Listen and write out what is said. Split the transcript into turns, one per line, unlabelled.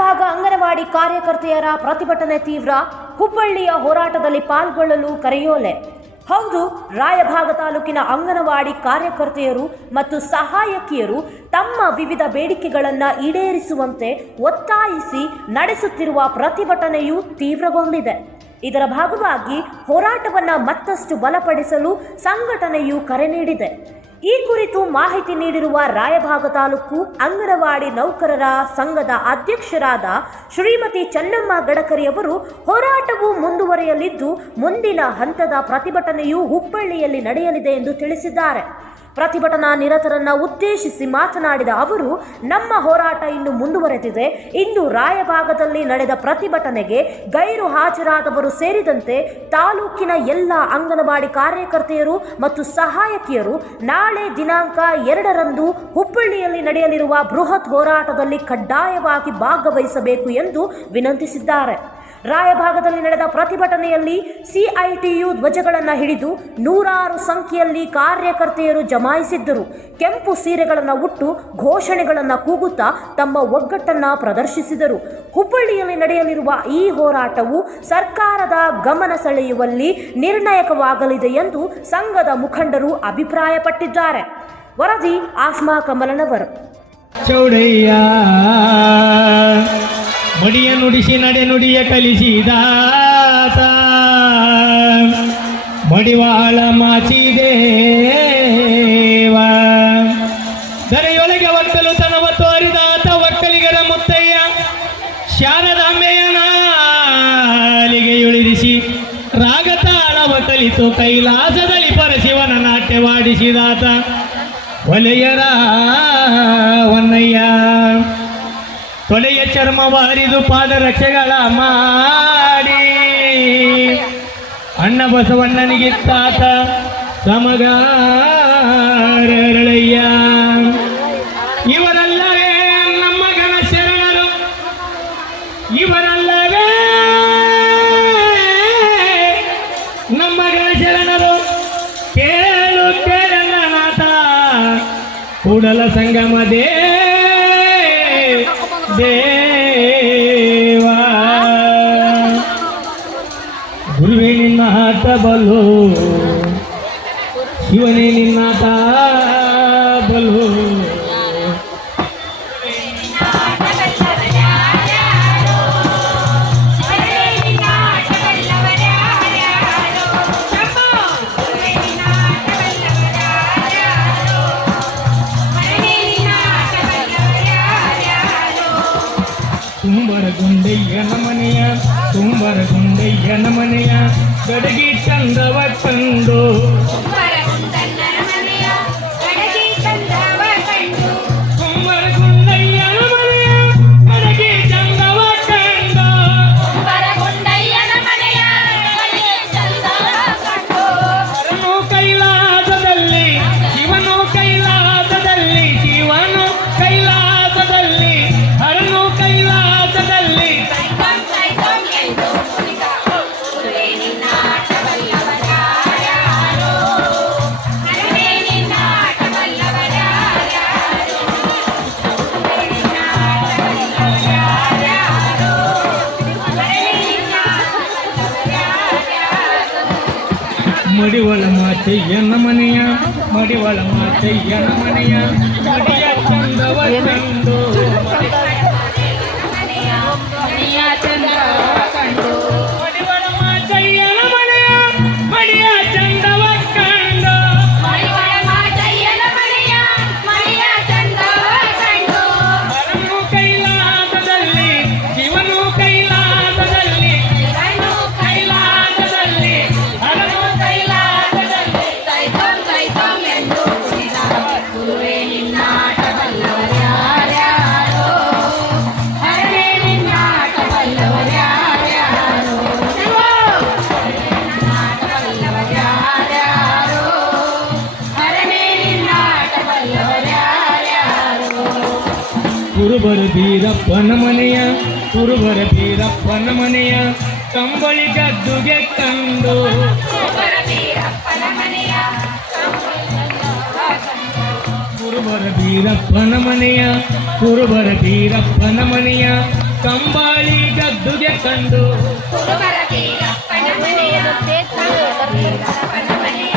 ಅಂಗನವಾಡಿ ಕಾರ್ಯಕರ್ತೆಯರ ಪ್ರತಿಭಟನೆ ತೀವ್ರ, ಹುಬ್ಬಳ್ಳಿಯ ಹೋರಾಟದಲ್ಲಿ ಪಾಲ್ಗೊಳ್ಳಲು ಕರೆಯೋಲೆ. ಹೌದು, ರಾಯಭಾಗ ತಾಲೂಕಿನ ಅಂಗನವಾಡಿ ಕಾರ್ಯಕರ್ತೆಯರು ಮತ್ತು ಸಹಾಯಕಿಯರು ತಮ್ಮ ವಿವಿಧ ಬೇಡಿಕೆಗಳನ್ನು ಈಡೇರಿಸುವಂತೆ ಒತ್ತಾಯಿಸಿ ನಡೆಸುತ್ತಿರುವ ಪ್ರತಿಭಟನೆಯು ತೀವ್ರಗೊಂಡಿದೆ. ಇದರ ಭಾಗವಾಗಿ ಹೋರಾಟವನ್ನು ಮತ್ತಷ್ಟು ಬಲಪಡಿಸಲು ಸಂಘಟನೆಯು ಕರೆ ನೀಡಿದೆ. ಈ ಕುರಿತು ಮಾಹಿತಿ ನೀಡಿರುವ ರಾಯಭಾಗ ತಾಲೂಕು ಅಂಗನವಾಡಿ ನೌಕರರ ಸಂಘದ ಅಧ್ಯಕ್ಷರಾದ ಶ್ರೀಮತಿ ಚೆನ್ನಮ್ಮ ಗಡಕರಿಯವರು ಹೋರಾಟವು ಮುಂದುವರಿಯಲಿದ್ದು ಮುಂದಿನ ಹಂತದ ಪ್ರತಿಭಟನೆಯು ಹುಬ್ಬಳ್ಳಿಯಲ್ಲಿ ನಡೆಯಲಿದೆ ಎಂದು ತಿಳಿಸಿದ್ದಾರೆ. ಪ್ರತಿಭಟನಾ ನಿರತರನ್ನ ಉದ್ದೇಶಿಸಿ ಮಾತನಾಡಿದ ಅವರು, ನಮ್ಮ ಹೋರಾಟ ಇನ್ನು ಮುಂದುವರೆದಿದೆ. ಇಂದು ರಾಯಭಾಗದಲ್ಲಿ ನಡೆದ ಪ್ರತಿಭಟನೆಗೆ ಗೈರು ಹಾಜರಾದವರು ಸೇರಿದಂತೆ ತಾಲೂಕಿನ ಎಲ್ಲ ಅಂಗನವಾಡಿ ಕಾರ್ಯಕರ್ತೆಯರು ಮತ್ತು ಸಹಾಯಕಿಯರು ನಾಳೆ ದಿನಾಂಕ ಎರಡರಂದು ಹುಬ್ಬಳ್ಳಿಯಲ್ಲಿ ನಡೆಯಲಿರುವ ಬೃಹತ್ ಹೋರಾಟದಲ್ಲಿ ಕಡ್ಡಾಯವಾಗಿ ಭಾಗವಹಿಸಬೇಕು ಎಂದು ವಿನಂತಿಸಿದ್ದಾರೆ. ರಾಯಭಾಗದಲ್ಲಿ ನಡೆದ ಪ್ರತಿಭಟನೆಯಲ್ಲಿ ಸಿಐಟಿಯು ಧ್ವಜಗಳನ್ನು ಹಿಡಿದು ನೂರಾರು ಸಂಖ್ಯೆಯಲ್ಲಿ ಕಾರ್ಯಕರ್ತೆಯರು ಜಮಾಯಿಸಿದ್ದರು. ಕೆಂಪು ಸೀರೆಗಳನ್ನು ಉಟ್ಟು ಘೋಷಣೆಗಳನ್ನು ಕೂಗುತ್ತಾ ತಮ್ಮ ಒಗ್ಗಟ್ಟನ್ನು ಪ್ರದರ್ಶಿಸಿದರು. ಹುಬ್ಬಳ್ಳಿಯಲ್ಲಿ ನಡೆಯಲಿರುವ ಈ ಹೋರಾಟವು ಸರ್ಕಾರದ ಗಮನ ಸೆಳೆಯುವಲ್ಲಿ ನಿರ್ಣಾಯಕವಾಗಲಿದೆ ಎಂದು ಸಂಘದ ಮುಖಂಡರು ಅಭಿಪ್ರಾಯಪಟ್ಟಿದ್ದಾರೆ. ವರದಿ ಆಸ್ಮಾ ಕಮಲನವರ್.
ಚೌಡಯ್ಯ ಮಡಿಯ ನುಡಿಸಿ ನಡೆ ನುಡಿಯ ಕಲಿಸಿದಾತ ಮಡಿವಾಳ ಮಾಚಿದೇವ. ದರೆಯೊಳಗೆ ಒಕ್ಕಲು ತನವ ತೋರಿದಾತ ಒಕ್ಕಲಿಗರ ಮುತ್ತಯ್ಯ. ಶಾರದಾಂಬೆಯ ನಾಲಿಗೆ ಇಳಿರಿಸಿ ರಾಗತಾಳವ ಕಲಿತು ಕೈಲಾಸದಲ್ಲಿ ಪರಶಿವನ ನಾಟ್ಯವಾಡಿಸಿದಾತ ಒಲೆಯರ ವನ್ನಯ್ಯ ತೊಲೆಯ ಚರ್ಮ ವಾರಿದು ಪಾದರಕ್ಷೆಗಳ ಮಾಡಿ. ಅಣ್ಣ ಬಸವಣ್ಣನಿಗೆ ತಾತ ಸಮಗಾರಳಯ್ಯ ಇವರಲ್ಲವೇ ನಮ್ಮ ಗಣ ಶರಣರು. ಇವರಲ್ಲವೇ ನಮ್ಮ ಗಣ ಶರಣರು. ಕೇಳು ಕೇಳನಾಥ ಕೂಡಲ ಸಂಗಮ ದೇ ದೇವಾ. ಗುರುವೇ ನಿನ್ನ ಬಲು ಶಿವನೇ ನಿನ್ನ ತುಂಬರ ಗುಂಡಯ್ಯನ ಮನೆಯ ಗಡಗಿ ಚಂದವ ಕಂಡು ಮಡಿವಳ ಮಾತೆಯನ ಮನೆಯ ಮಡಿವಳ ಮಾತೆಯನ ಮನೆಯ ಮಡಿಯ ಚಂದವ ಕಂಡು ಕುರುಬರ ಬೀರಪ್ಪನ ಮನೆಯ ಕುರುಬರ ಬೀರಪ್ಪನ ಮನೆಯ ಕಂಬಳಿ ಗದ್ದುಗೆ ಕಂಡು ಕುರುಬರ ಬೀರಪ್ಪನ ಮನೆಯ ಕುರುಬರ ಬೀರಪ್ಪನ ಮನೆಯ ಕಂಬಳಿ ಗದ್ದುಗೆ ಕಂಡು ಬೀರಪ್ಪನ ಮನೆಯ.